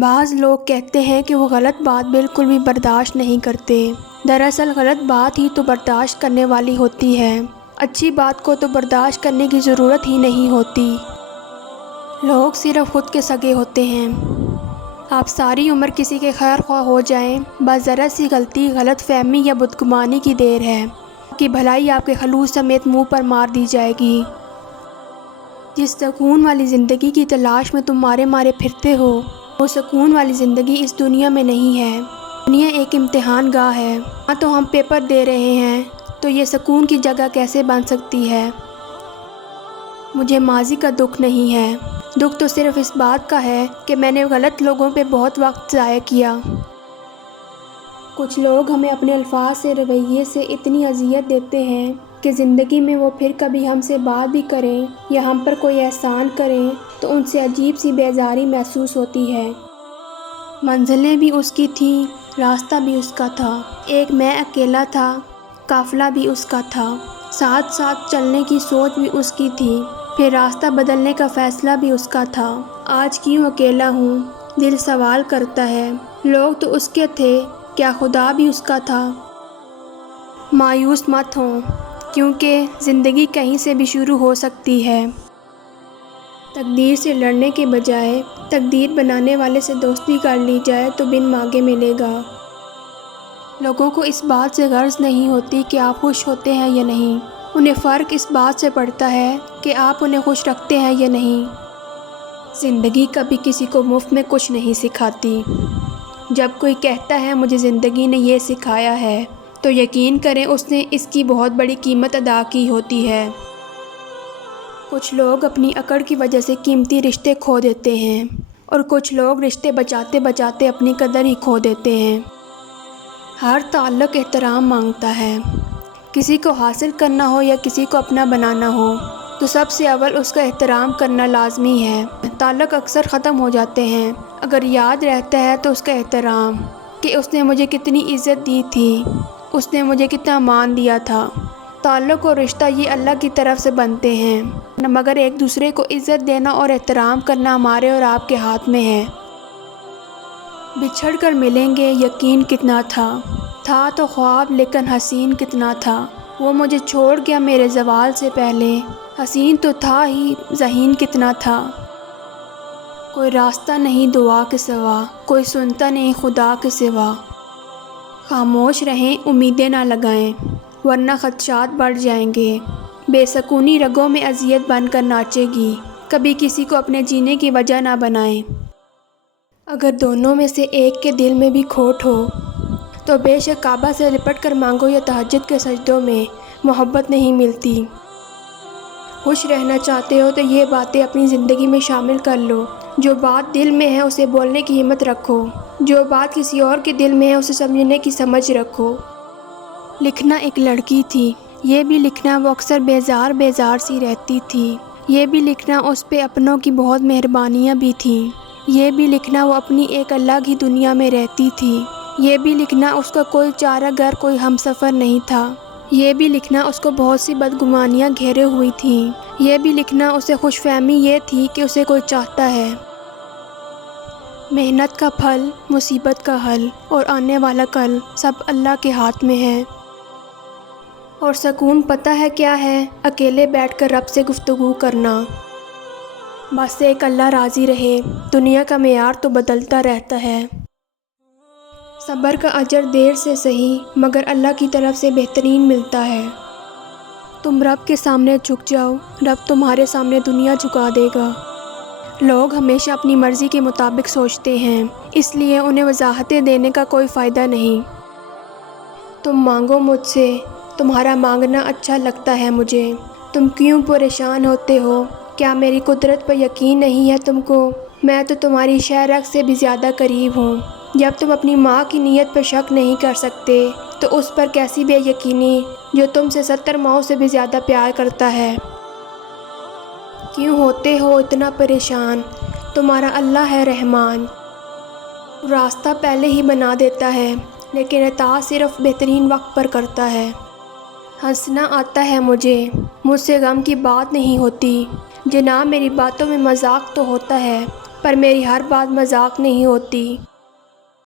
بعض لوگ کہتے ہیں کہ وہ غلط بات بالکل بھی برداشت نہیں کرتے، دراصل غلط بات ہی تو برداشت کرنے والی ہوتی ہے، اچھی بات کو تو برداشت کرنے کی ضرورت ہی نہیں ہوتی۔ لوگ صرف خود کے سگے ہوتے ہیں۔ آپ ساری عمر کسی کے خیر خواہ ہو جائیں، بس ذرا سی غلطی، غلط فہمی یا بدگمانی کی دیر ہے کہ بھلائی آپ کے خلوص سمیت منہ پر مار دی جائے گی۔ جس سکون والی زندگی کی تلاش میں تم مارے مارے پھرتے ہو، وہ سکون والی زندگی اس دنیا میں نہیں ہے۔ دنیا ایک امتحان گاہ ہے، ہاں تو ہم پیپر دے رہے ہیں، تو یہ سکون کی جگہ کیسے بن سکتی ہے؟ مجھے ماضی کا دکھ نہیں ہے، دکھ تو صرف اس بات کا ہے کہ میں نے غلط لوگوں پہ بہت وقت ضائع کیا۔ کچھ لوگ ہمیں اپنے الفاظ سے، رویے سے اتنی اذیت دیتے ہیں کہ زندگی میں وہ پھر کبھی ہم سے بات بھی کریں یا ہم پر کوئی احسان کریں تو ان سے عجیب سی بیزاری محسوس ہوتی ہے۔ منزلیں بھی اس کی تھیں، راستہ بھی اس کا تھا، ایک میں اکیلا تھا، قافلہ بھی اس کا تھا، ساتھ ساتھ چلنے کی سوچ بھی اس کی تھی، پھر راستہ بدلنے کا فیصلہ بھی اس کا تھا۔ آج کیوں اکیلا ہوں؟ دل سوال کرتا ہے۔ لوگ تو اس کے تھے، کیا خدا بھی اس کا تھا؟ مایوس مت ہوں، کیونکہ زندگی کہیں سے بھی شروع ہو سکتی ہے۔ تقدیر سے لڑنے کے بجائے تقدیر بنانے والے سے دوستی کر لی جائے تو بن مانگے ملے گا۔ لوگوں کو اس بات سے غرض نہیں ہوتی کہ آپ خوش ہوتے ہیں یا نہیں، انہیں فرق اس بات سے پڑتا ہے کہ آپ انہیں خوش رکھتے ہیں یا نہیں۔ زندگی کبھی کسی کو مفت میں کچھ نہیں سکھاتی۔ جب کوئی کہتا ہے مجھے زندگی نے یہ سکھایا ہے، تو یقین کریں اس نے اس کی بہت بڑی قیمت ادا کی ہوتی ہے۔ کچھ لوگ اپنی اکڑ کی وجہ سے قیمتی رشتے کھو دیتے ہیں، اور کچھ لوگ رشتے بچاتے بچاتے اپنی قدر ہی کھو دیتے ہیں۔ ہر تعلق احترام مانگتا ہے۔ کسی کو حاصل کرنا ہو یا کسی کو اپنا بنانا ہو تو سب سے اول اس کا احترام کرنا لازمی ہے۔ تعلق اکثر ختم ہو جاتے ہیں، اگر یاد رہتا ہے تو اس کا احترام، کہ اس نے مجھے کتنی عزت دی تھی، اس نے مجھے کتنا مان دیا تھا۔ تعلق اور رشتہ یہ اللہ کی طرف سے بنتے ہیں، مگر ایک دوسرے کو عزت دینا اور احترام کرنا ہمارے اور آپ کے ہاتھ میں ہے۔ بچھڑ کر ملیں گے یقین کتنا تھا تو خواب لیکن حسین کتنا تھا، وہ مجھے چھوڑ گیا میرے زوال سے پہلے، حسین تو تھا ہی ذہین کتنا تھا۔ کوئی راستہ نہیں دعا کے سوا، کوئی سنتا نہیں خدا کے سوا۔ خاموش رہیں، امیدیں نہ لگائیں، ورنہ خدشات بڑھ جائیں گے۔ بے سکونی رگوں میں اذیت بن کر ناچے گی، کبھی کسی کو اپنے جینے کی وجہ نہ بنائیں۔ اگر دونوں میں سے ایک کے دل میں بھی کھوٹ ہو تو بے شک کعبہ سے لپٹ کر مانگو یا تہجد کے سجدوں میں، محبت نہیں ملتی۔ خوش رہنا چاہتے ہو تو یہ باتیں اپنی زندگی میں شامل کر لو۔ جو بات دل میں ہے اسے بولنے کی ہمت رکھو، جو بات کسی اور کے دل میں ہے اسے سمجھنے کی سمجھ رکھو۔ لکھنا ایک لڑکی تھی، یہ بھی لکھنا وہ اکثر بیزار سی رہتی تھی، یہ بھی لکھنا اس پہ اپنوں کی بہت مہربانیاں بھی تھیں، یہ بھی لکھنا وہ اپنی ایک الگ ہی دنیا میں رہتی تھی، یہ بھی لکھنا اس کا کوئی چارہ گر، کوئی ہم سفر نہیں تھا، یہ بھی لکھنا اس کو بہت سی بدگمانیاں گھیرے ہوئی تھیں، یہ بھی لکھنا اسے خوش فہمی یہ تھی کہ اسے کوئی چاہتا ہے۔ محنت کا پھل، مصیبت کا حل اور آنے والا کل سب اللہ کے ہاتھ میں ہے۔ اور سکون پتہ ہے کیا ہے؟ اکیلے بیٹھ کر رب سے گفتگو کرنا۔ بس ایک اللہ راضی رہے، دنیا کا معیار تو بدلتا رہتا ہے۔ صبر کا اجر دیر سے صحیح مگر اللہ کی طرف سے بہترین ملتا ہے۔ تم رب کے سامنے جھک جاؤ، رب تمہارے سامنے دنیا جھکا دے گا۔ لوگ ہمیشہ اپنی مرضی کے مطابق سوچتے ہیں، اس لیے انہیں وضاحتیں دینے کا کوئی فائدہ نہیں۔ تم مانگو مجھ سے، تمہارا مانگنا اچھا لگتا ہے مجھے۔ تم کیوں پریشان ہوتے ہو؟ کیا میری قدرت پر یقین نہیں ہے تم کو؟ میں تو تمہاری شہ رگ سے بھی زیادہ قریب ہوں۔ جب تم اپنی ماں کی نیت پر شک نہیں کر سکتے تو اس پر کیسی بے یقینی جو تم سے 70 ماؤں سے بھی زیادہ پیار کرتا ہے۔ کیوں ہوتے ہو اتنا پریشان؟ تمہارا اللہ ہے رحمان، راستہ پہلے ہی بنا دیتا ہے، لیکن عطا صرف بہترین وقت پر کرتا ہے۔ ہنسنا آتا ہے مجھ سے غم کی بات نہیں ہوتی، جناب میری باتوں میں مذاق تو ہوتا ہے، پر میری ہر بات مذاق نہیں ہوتی۔